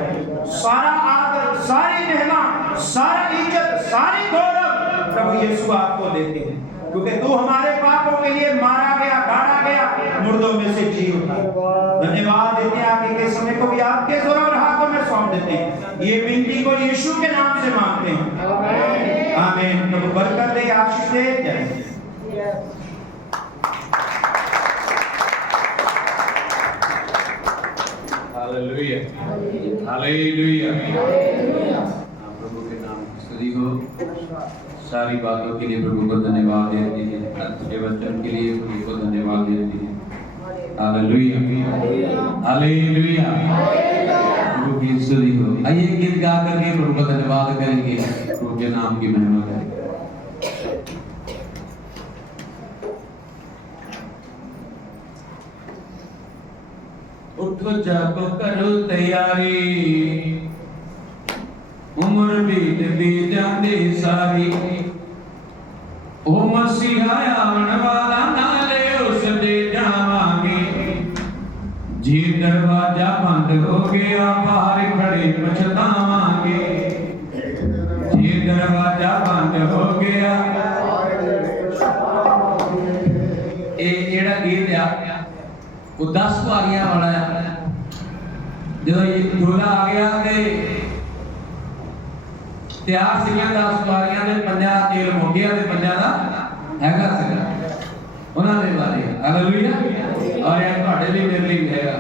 सारा आदर, सारी महिमा, सारा इज्जत, सारी गौरव प्रभु यीशु आपको देते हैं, क्योंकि तू हमारे पापों के लिए मारा गया, गाड़ा गया, मुर्दों में से जी उठा। धन्यवाद देते हैं, आगे के समय को भी आपके जोर हाथों में सौंप देते हैं। ये विनती को यीशु के नाम से मांगते हैं, आमीन। प्रभु बरकत दे, आशीष दे। जय हालेलुया, हालेलुया। प्रभु के नाम की स्तुति हो। सारी बातों के लिए प्रभु को धन्यवाद देते हैं, अच्छे वचन के लिए प्रभु को धन्यवाद देते हैं। Hallelujah, hallelujah. प्रभु की स्तुति हो। आइए गीत गा करके प्रभु का धन्यवाद करेंगे, प्रभु के नाम की महिमा करेंगे। उठो जागो करो तैयारी, उम्र बीतदी जांदी सारी, ओ मसीहा आवन वाला नाले उस दे जावांगे। जी दरवाजा बंद हो गया, बाहर खड़े पछतावांगे। जी दरवाजा बंद हो गया। एड़ा गीत आ वो 10 कुआरियां वाला है। जो ये झोला आ गया ते तैयार सीगियां 10 कुआरियां दे पंजा तेल मुक गया ते पंजा दा हैगा सीगा उन्हां दे बारे। हालेलुया। और ये ਤੁਹਾਡੇ ਲਈ ਮੇਰੇ ਲਈ ਹੈਗਾ।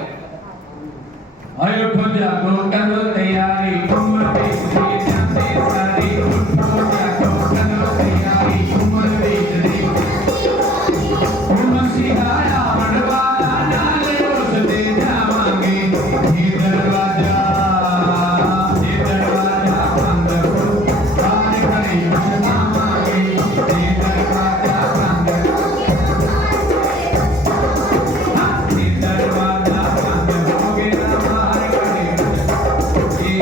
हाय उठो जागो करो तैयारी, उम्र बीतदी जांदी सारी। उठो जागो करो तैयारी, उम्र बीतदी। ओ मसीहा आवन वाला नाले उस दे जावांगे। ये दरवाजा बंद हो, बाहर खड़े पछतावांगे। ये दरवाजा बंद हो, ये दरवाजा बंद हो गया, बाहर खड़े। ये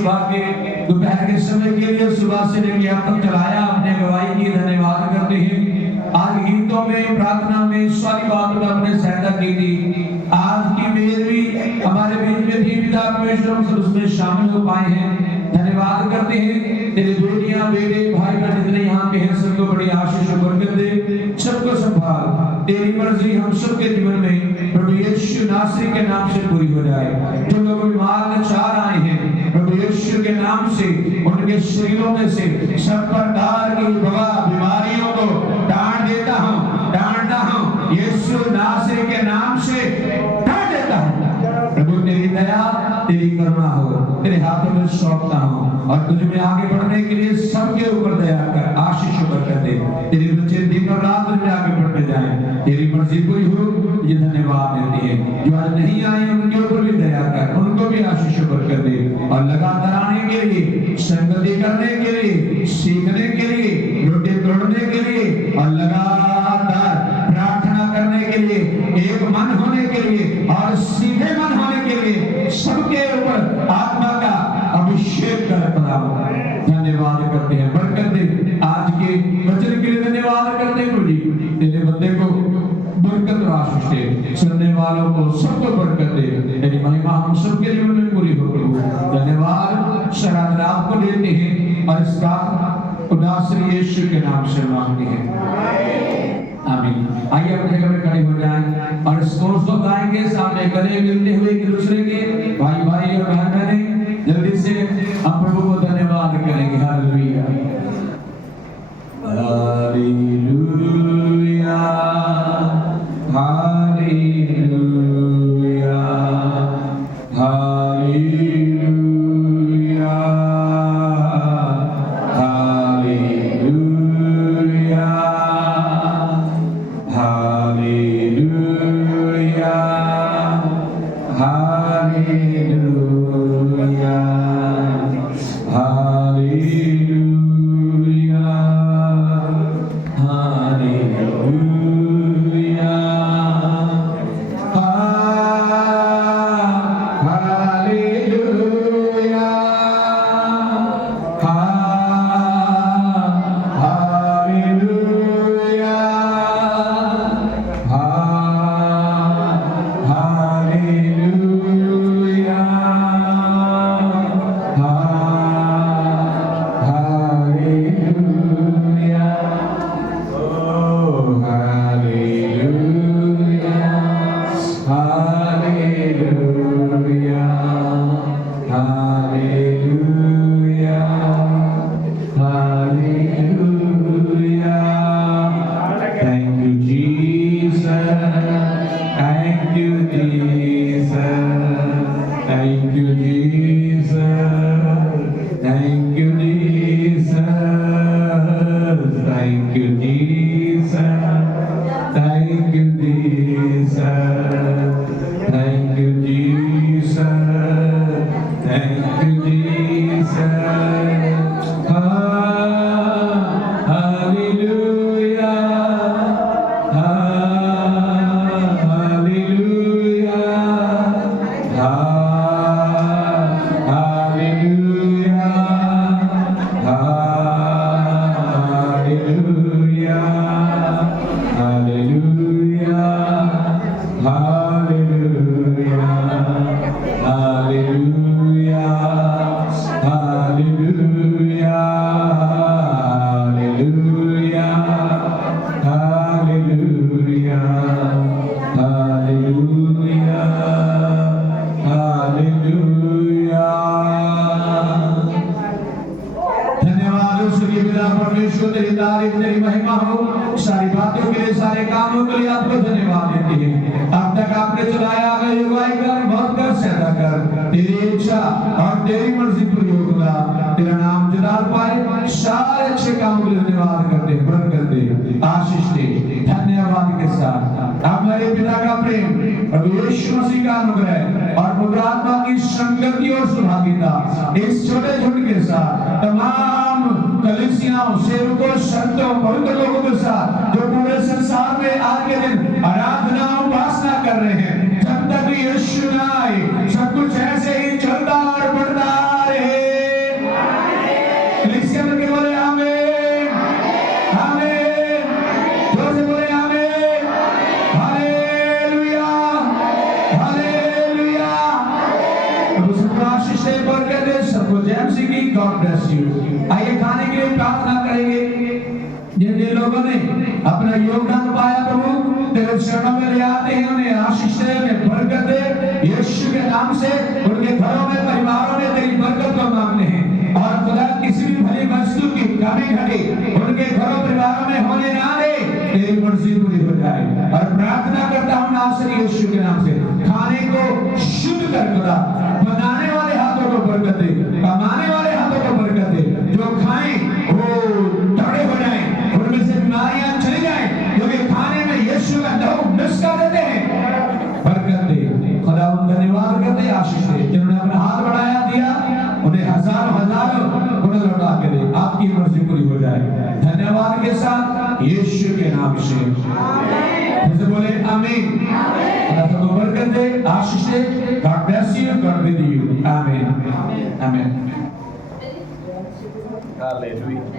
सुबह के दोपहर के समय के लिए सुबह से लेकर अब तक चलाया, अपने गवाही की धन्यवाद करते हैं। आज गीतों में, प्रार्थना में, सारी बातों में अपने सहायता की थी। आज की मेज भी हमारे बीच में थी, पिता परमेश्वर हम सब उसमें शामिल हो पाए हैं। धन्यवाद करते हैं। तेरे बेटियां, बेटे, भाई बहन जितने यहाँ पे हैं सबको बड़ी आशीष और बरकत दे, सबको संभाल। तेरी मर्जी हम सबके जीवन में प्रभु यीशु नासरी के नाम से पूरी हो जाए। जो लोग बीमार लाचार आए हैं प्रभु यीशु के नाम से उनके शरीरों में से सब प्रकार की बीमारियों को डांटता हूँ यीशु नासरी के नाम से डांट देता हूँ। प्रभु तेरी दया, तेरी करुणा हो, तेरे हाथों में सौंपता हूँ और तुझ में आगे बढ़ने के लिए सबके ऊपर दया कर, आशीष बरकत दे। तेरे बच्चे दिन और रात तुझ में आगे बढ़ते जाएं, तेरी मर्जी पूरी हो, ये धन्यवाद देती है। जो आज नहीं आए उनके ऊपर भी दया कर, उनको भी आशीष बरकत दे और लगातार आने के लिए, संगति करने के लिए, सीखने के लिए, रोटी तोड़ने के लिए और लगातार प्रार्थना करने के लिए, एक मन होने के लिए और सीधे मन होने के लिए सबके ऊपर आत्मा का अभिषेक कर धन्यवाद करते हैं, बरकत दे। आज के वचन के लिए धन्यवाद करते हैं प्रभु जी। तेरे बंदे को बरकत और आशीष दे, सुनने वालों को सबको बरकत दे। तेरी महिमा हम सबके जीवन में पूरी हो प्रभु। धन्यवाद शरण आपको देते हैं और इस बात को नासरी यीशु के नाम से मांगते हैं, आमीन। आइए अपने जगह में खड़े हो जाएं और इस कोर्स को गाएंगे, सामने गले मिलते हुए एक दूसरे के, भाई भाई और बहन बहनें। जल्दी से हम प्रभु को धन्यवाद करेंगे। Hallelujah, hallelujah, hallelujah, hallelujah, hallelujah, hallelujah, hallelujah, hallelujah, hallelujah, hallelujah, hallelujah, hallelujah, hallelujah, ओ hallelujah, hallelujah, hallelujah, hallelujah. Thank you Jesus, thank you Jesus, thank you Jesus, thank you Jesus, thank you Jesus, thank you Jesus, thank you Jesus, thank you Jesus. Hallelujah, hallelujah, hallelujah, hallelujah, hallelujah, hallelujah, hallelujah, hallelujah, hallelujah, hallelujah, hallelujah। धन्यवाद हो सूर्य पिता परमेश्वर, तेरी तारीफ, तेरी महिमा हो। सारी बातों के लिए, सारे कामों के लिए आपको धन्यवाद देते हैं। अब तक आपने चलाया, आगे अगुवाई कर, बहुत कर, सहायता कर। तेरी इच्छा और तेरी मर्जी पूरी हो खुदा, तेरा नाम जलाल पाए। सारे अच्छे कामों के लिए धन्यवाद करते, बरकत दे, आशीष दे। धन्यवाद के साथ हमारे पिता का प्रेम, प्रभु यीशु मसीह का अनुग्रह और पवित्र आत्मा की संगति और सुभागिता इस छोटे झुंड के साथ तमाम कलीसियाओं, सेवकों, संतों, पवित्र लोगों के साथ जो पूरे संसार में आज के दिन आराधना उपासना कर रहे हैं, जब तक यीशु न आए सब कुछ ऐसे ही चलता और बढ़ता रहे। God bless you. आइए खाने के लिए प्रार्थना करेंगे। जिन जिन लोगों ने अपना योगदान पाया प्रभु तेरे चरणों में ले आते हैं, उन्हें आशीष दे, उन्हें बरकत दे यीशु के नाम से। उनके घरों में परिवारों में तेरी बरकत को मांगते हैं और खुदा किसी भी भली वस्तु की कमी घटी उनके घरों परिवारों में होने ना दे, तेरी मर्जी पूरी हो जाए। और प्रार्थना करता हूं नासरी यीशु के नाम से खाने को शुद्ध कर खुदा, बनाने वाले हाथों को बरकत दे, कमाने वाले हाथों को बरकत दे, जो खाएं वो तगड़े हो जाएं, उनमें से बीमारियां चली जाएं, क्योंकि खाने में यीशु का नाम नुस्खा देते हैं। बरकत दे खुदा, उन धन्यवाद करते आशीष दे जिन्होंने अपना हाथ बढ़ाया दिया, उन्हें हजारों हजारों गुना लौटा के दे, आपकी मर्जी पूरी हो जाए। धन्यवाद के साथ यीशु के नाम से आमीन। बोले आमीन। खुदा सबको बरकत दे, आशीष दे। God bless you, God with you. आमीन आमीन। हालेलुया।